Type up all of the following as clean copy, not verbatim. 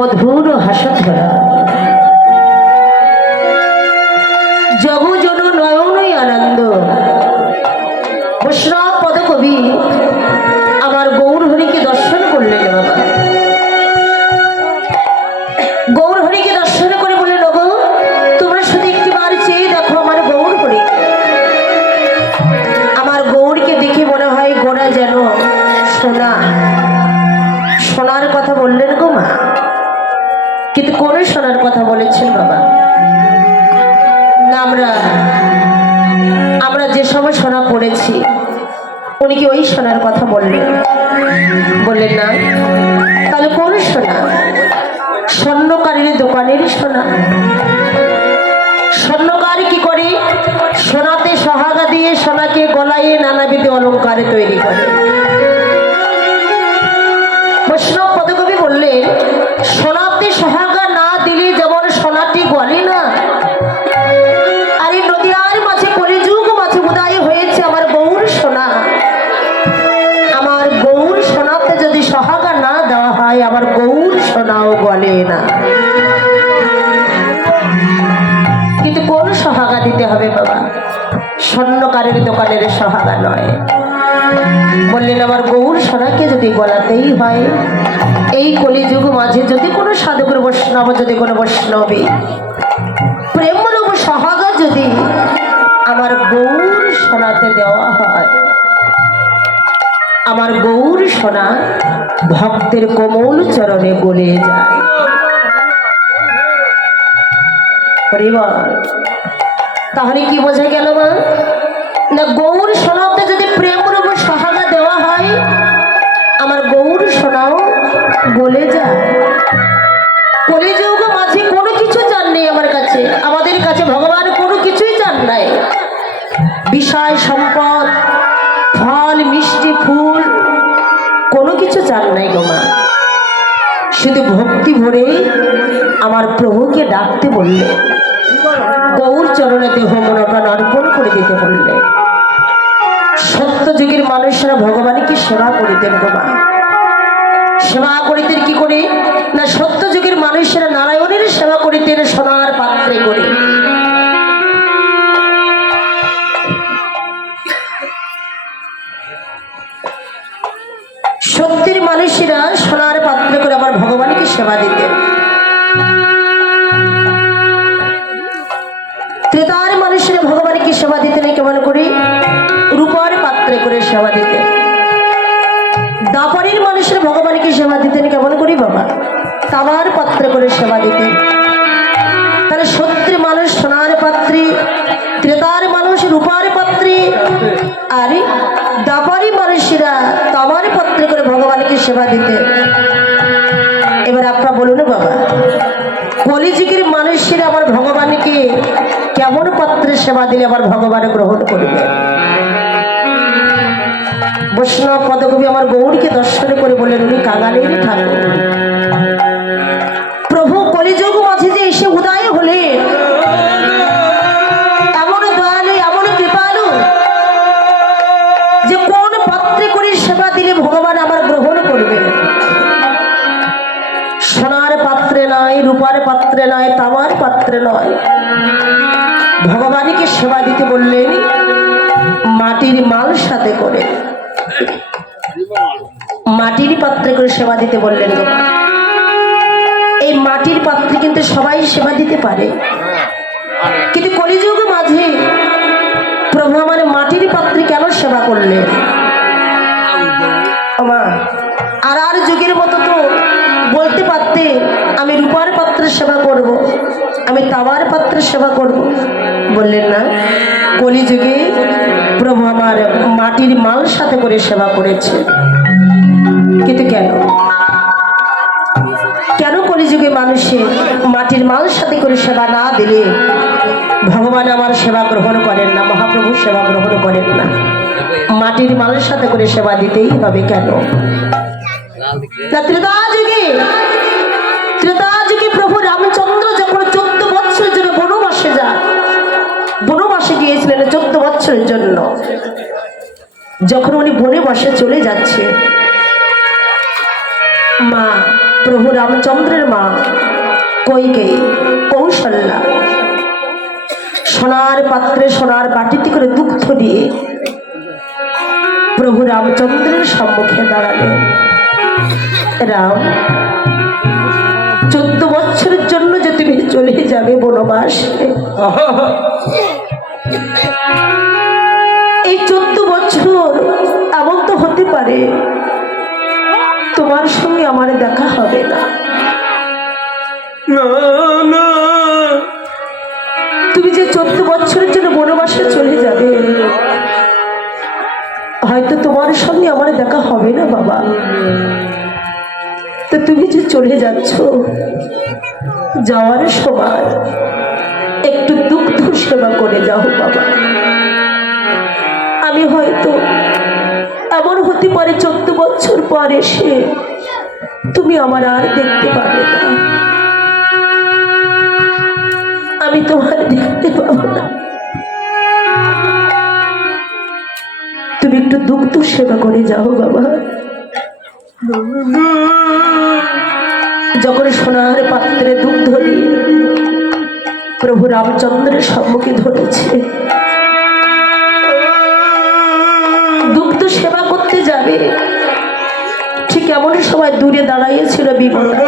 মধুর হাসধরা জগু জন নয়নই আনন্দ বৈষ্ণব পদকবি আমার গৌর হরিকে দর্শন করলেন। বাবা গৌর হরিকে দর্শন করে বললেন, ওগো তোমরা শুধু একটিবার চেয়ে দেখো আমার গৌর হরি। আমার গৌরকে দেখে মনে হয় গোড়া যেন সোনা। সোনার কথা বললেন গো মা, কিন্তু কোন সোনার কথা বলেছেন বাবা? না, আমরা যে সময় সোনা পড়েছি উনি কি ওই সোনার কথা বললেন? বললেন না। তাহলে কোন সোনা? স্বর্ণকারীর দোকানের সোনা। স্বর্ণকার কি করে? সোনাতে সোহাগা দিয়ে সোনাকে গলায় নানাবিধ অলঙ্কারে তৈরি করে। বৈষ্ণব পদকবি বললেন, সোনাতে সোহাগা না দিলে যেমন সোনাটি গলে না, আর এই নদিয়ার মাঝে কলিযুগ মাঝে উদয় হয়েছে আমার গৌর সোনা। আমার গৌর সোনাতে যদি সোহাগা না দেওয়া হয় আমার গৌর সোনাও গলে না। কিন্তু কোন সোহাগা দিতে হবে বাবা? স্বর্ণকারের দোকানের সোহাগা নয়। বললেন, আমার গৌর সোনাকে যদি গলাতেই হয়, এই কলিযুগ মাঝে যদি কোনো সাধকের বৈষ্ণব, যদি কোনো বৈষ্ণবী প্রেমরূপ সোহাগা যদি আমার গৌর সোনাতে দেওয়া হয়, আমার গৌর সোনা ভক্তের কোমল চরণে গলে যায়। তাহলে কি বোঝা গেল মা? না, গৌর সোনাতে যদি প্রেমরূপ সোহাগা দেওয়া হয় আমার গৌর সোনাও গলে যায়। কলিযুগ মাঝে কোনো কিছু চান নেই আমার কাছে, আমাদের কাছে ভগবান কোনো কিছুই চান নাই। বিষয় সম্পদ, ফল, মিষ্টি, ফুল কোনো কিছু চান নাই গো মা। শুধু ভক্তি ভরে আমার প্রভুকে ডাকতে বললে, গৌর চরণে দেহ মনপ্রাণ অর্পণ করে দিতে বললে। সত্য যুগের মানুষরা ভগবানকে সেবা করিতেন গো মা। সেবা করিতেন কি করে? না, সত্য যুগের মানুষেরা নারায়ণের সেবা করিতেন সোনার পাত্রে করে। সত্যের মানুষেরা সোনার পাত্রে করে আবার ভগবানকে সেবা দিতেন। ত্রেতার মানুষেরা ভগবানকে সেবা দিতেন কেমন করে? রূপার পাত্রে করে সেবা দিতেন। দাপরের মানুষেরা ভগবানকে সেবা দিতেন কেমন করি বাবা? তামার পাত্রে করে সেবা দিতেন। তাহলে সত্যের মানুষ সোনার পাত্রে, ত্রেতার মানুষ রূপার পাত্রে, আর দাপরি মানুষেরা তামার পাত্রে করে ভগবানকে সেবা দিতেন। এবার আপনারা বলুন বাবা, কলিযুগের মানুষেরা আবার ভগবানকে কেমন পাত্রে সেবা দিলে আবার ভগবান গ্রহণ করবে? বৈষ্ণব পদকবি আমার গৌরীকে দর্শন করে বললেন, উনি কাঙালের ঠাকুর। প্রভু কলিযুগ মাঝে যে এসে উদয় হলেন, এমন দয়ালু, এমন কৃপালু যে কোন পাত্রে করে সেবা দিলে ভগবান আমার গ্রহণ করবে। সোনার পাত্রে নয়, রূপার পাত্রে নয়, তামার পাত্রে নয়, ভগবানকে সেবা দিতে বললেন মাটির মাল সাথে করে, মাটির পাত্রে করে সেবা দিতে বললেন। এই মাটির পাত্রে কিন্তু সবাই সেবা দিতে পারে, কিন্তু কলিযুগ মাঝে প্রভু আমার মাটির পাত্রে কেন সেবা করলেন? আর যুগের মতো তো বলতে পারতে আমি রূপার পাত্রে সেবা করব, আমি তামার পাত্রে সেবা করব। বললেন না, কলিযুগে প্রভু আমার মাটির মাল সাথে করে সেবা করেছে। কিন্তু কেন কলিযুগে মানুষের মাটির মাল সাথে করে সেবা না দিলে ভগবান আমার সেবা গ্রহণ করেন না, মহাপ্রভু সেবা গ্রহণ করেন না? মাটির মালের সাথে করে সেবা দিতেই হবে কেন? ত্রেতা যুগে প্রভু রামচন্দ্র যখন 14 বৎসরের জন্য বনবাসে যান, বনবাসে গিয়েছিলেন 14 বৎসরের জন্য। যখন উনি বনে বসে চলে যাচ্ছে, মা প্রভু রামচন্দ্রের মা কইকেয়ী কৌশল্যা সোনার পাত্রে সোনার বাটিতে করে দুগ্ধ দিয়ে প্রভু রামচন্দ্রের সম্মুখে দাঁড়ালেন। রাম, 14 বছরের জন্য যে তুমি চলে যাবে বনবাসে, এই 14 বছর এমন তো হতে পারে তোমার সঙ্গে আমার দেখা হবে না। তুমি যে 14 বছরের জন্য বনবাসে চলে যাবে, হয়তো তোমার সঙ্গে আমার দেখা হবে না বাবা। তো তুমি যে চলে যাচ্ছ, যাওয়ার সময় একটু দুগ্ধ সেবা করে যাও বাবা। আমি হয়তো এমন হতে পারে 14 বছর পর এসে তুমি আমার আর দেখতে পাবে না, আমি তোমার দেখতে পাবো না। তুমি একটু দুগ্ধ সেবা করে যাও বাবা। যখন সোনার পাত্রে দুগ্ধ দিয়ে প্রভু রামচন্দ্রের সম্মুখে ধরেছে, দুগ্ধ সেবা করতে যাবে, ঠিক এমন সময় দূরে দাঁড়াইয়েছিল বিমলা।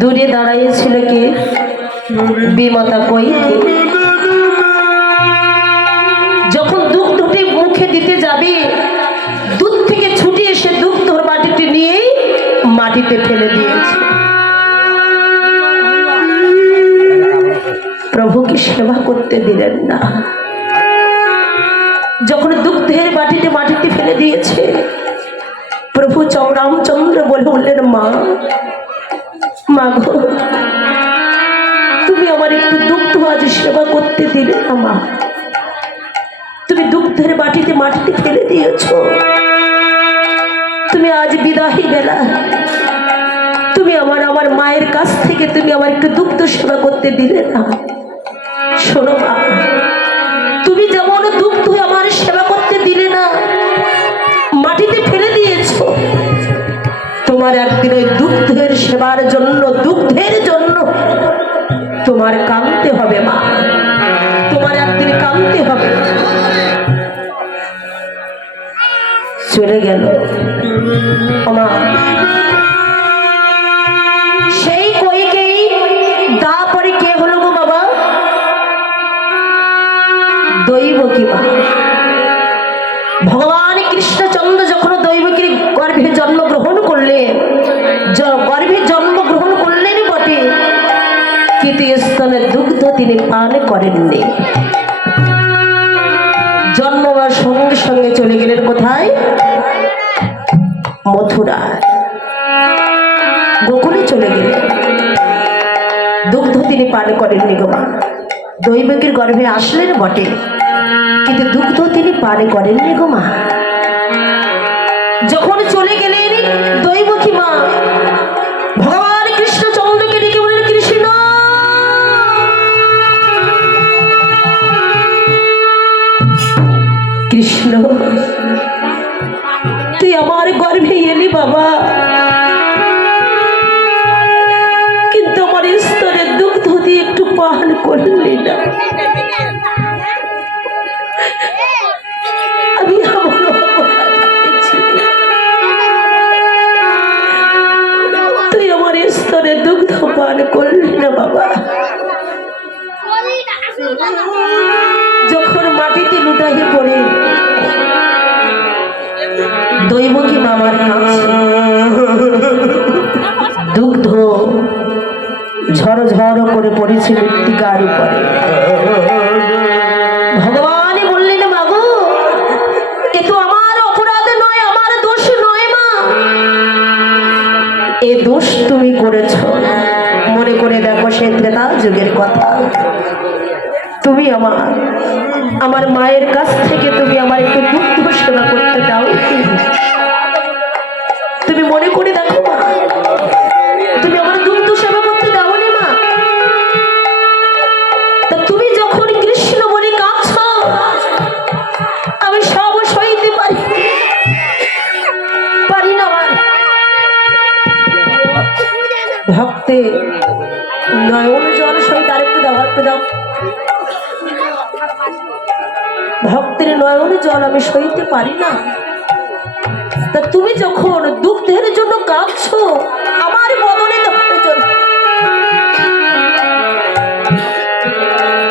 দূরে দাঁড়াইয়েছিল কে? বিমতা কইকে। যখন দুগ্ধটি মুখে দিতে যাবে, দুধ থেকে ছুটে এসে দুগ্ধর বাটিটি নিয়ে মাটিতে ফেলে দিয়েছে। প্রভুকে সেবা করতে দিলেন না। যখন দুগ্ধের বাটিতে মাটিতে ফেলে দিয়েছে, প্রভু রামচন্দ্র বলে উঠলেন, মা, মা গো, তুমি আমার একটু দুগ্ধ আজ সেবা করতে দিলে না মা। তুমি দুগ্ধের বাটিতে মাটিতে ফেলে দিয়েছ, তুমি আজ বিদায়ী বেলা, তুমি আমার মায়ের কাছ থেকে তুমি আমার একটু দুগ্ধ সেবা করতে দিলে না। শোনো মা, তুমি যেমন দুগ্ধ আমার সেবা করতে দিলে না, মাটিতে ফেলে দিয়েছ, তোমার একদিন ওই দুগ্ধের সেবার জন্য, দুগ্ধের জন্য তোমার কাঁদতে হবে মা, তোমার একদিন কাঁদতে হবে। চলে গেল মা। সেই কইকেই দা পরে কে হলো গো বাবা? দৈবকী মা। ভগবান কৃষ্ণচন্দ্র যখন দৈবকীর গর্ভে জন্মগ্রহণ করলেন, গর্ভে জন্মগ্রহণ করলেন বটে, কিন্তু স্তনের দুগ্ধ তিনি পান করেননি। জন্মবার সঙ্গে সঙ্গে চলে গেলেন কোথায়? মথুরা, গোকুলে চলে গেলেন। দুগ্ধ তিনি পান করেননি গো মা। দৈবকীর গর্ভে আসলেন বটে, কিন্তু দুগ্ধ তিনি পান করেননি গো মা। যখন চলে গেলেন দৈবকী মা, ভগবান কৃষ্ণচন্দ্রকে ডেকে বললেন, কৃষ্ণ, কৃষ্ণ, তুই আমার গর্ভে এলি বাবা, কিন্তু আমার স্তনের দুগ্ধ দিয়ে একটু পান করলি না। আমি তুই আমার স্তনের দুগ্ধ পান করলি না বাবা। যখন মাটিতে লুটাইয়ে পড়ে দৈবকী মামার কাছে দুগ্ধ ঝড় ঝড় করে পড়েছে মৃত্তিকার উপরে। ভগবান বললেন, মাগো, এ তো আমার অপরাধ নয়, আমার দোষ নয় মা, এ দোষ তুমি করেছ। মনে করে দেখো সে ত্রেতা যুগের কথা। তুমি আমার মায়ের কাছ থেকে তুমি আমার একটু দুগ্ধ সেবা করতে দাও। তুমি মনে করে দেখো মা, তুমি আমার দুগ্ধ সেবা করতে দাও নি মা। তা তুমি যখন কৃষ্ণ বলে কাঁদছ, আমি সব সইতে পারি না মা। ভক্তে নয়ন জল সহিত আরেকটু দাও, আরেকটু দাও। ভক্তের নয়ন জল আমি সইতে পারি না। তা তুমি যখন দুগ্ধের জন্য কাঁদছো, আমার বদনে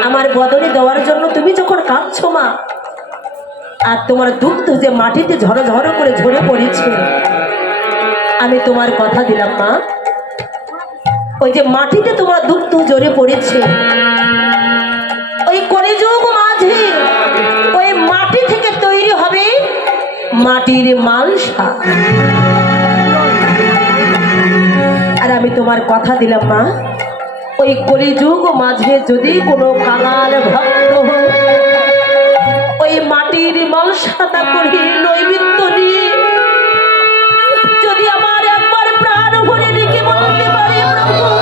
আমার বদনে দেওয়ার জন্য তুমি যখন কাঁদছো মা, আর তোমার দুগ্ধ যে মাটিতে ঝড় ঝড় করে ঝরে পড়েছে, আমি তোমার কথা দিলাম মা, ওই যে মাটিতে তোমার দুগ্ধ ঝরে পড়েছে, ওই কলিযুগ মাঝে ওই মাটি থেকে তৈরি হবে মাটির মালসা। আর আমি তোমার কথা দিলাম মা, ওই কলিযুগ মাঝে যদি কোনো কাঙাল ভক্ত ওই মাটির মালসাটা করে নৈবেদ্য নিয়ে যদি আমার একবার প্রাণ ভরে ডেকে বলতে পারে প্রভু,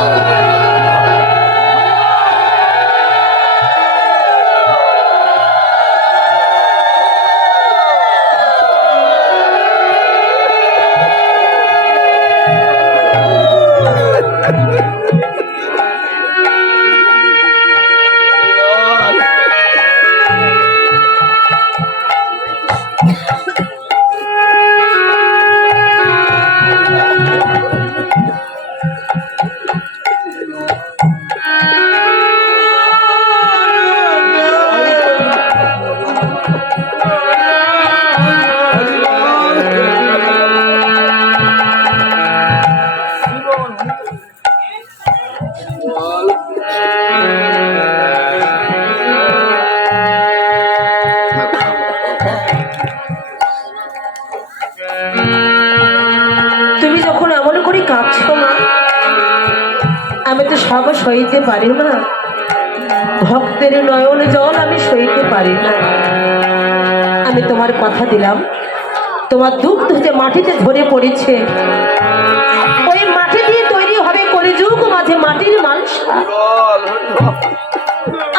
তুমি যখন এমন করে কাঁদছো মা, আমি তো সব সইতে পারি না। ভক্তের নয়ন জল আমি সইতে পারি না। আমি তোমার কথা দিলাম, তোমার দুগ্ধ যে মাটিতে ঝরে পড়েছে, ওই মাটি দিয়ে তৈরি হবে কলিযুগ মাঝে মাটির মালসা।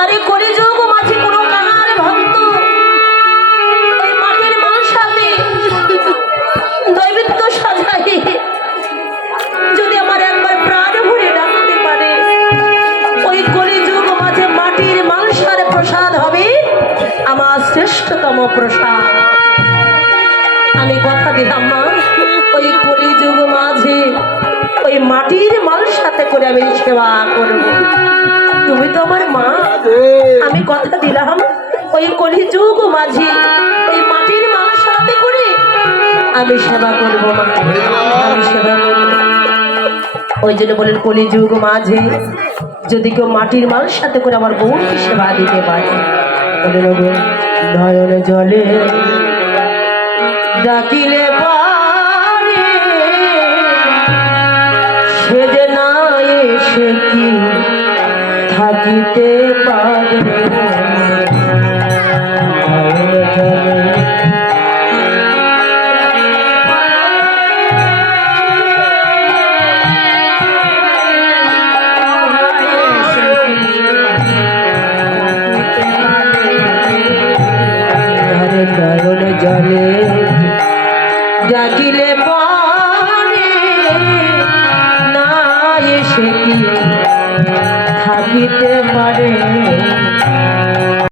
আরে কলিযুগ মাঝে কোনো কাঙাল ভক্ত ওই মাটির মালসাতে নৈবেদ্য সাজাই যদি আমার একবার প্রাণ ভরে ডাকতে পারে, ওই কলিযুগ মাঝে মাটির মালসার প্রসাদ হবে আমার শ্রেষ্ঠতম প্রসাদ। আমি কথা দিলাম মা, ওই কলিযুগ মাঝে ওই মাটির মালসাতে করে আমি সেবা করব। তুমি তো আমার মা, আমি কথা দিলাম ওই কলিযুগ মাঝে ওই মাটির মালসাতে করে আমি সেবা করবো মা, আমি সেবা করবো। ওই জন্য বলেন কলিযুগ মাঝে যদি কেউ মাটির মালসাতে করে আমার বউকে সেবা দিতে পারে, বলেন নয়ন জলে ডাকিলে পারে, সে যে না এসে কি থাকিতে পারে।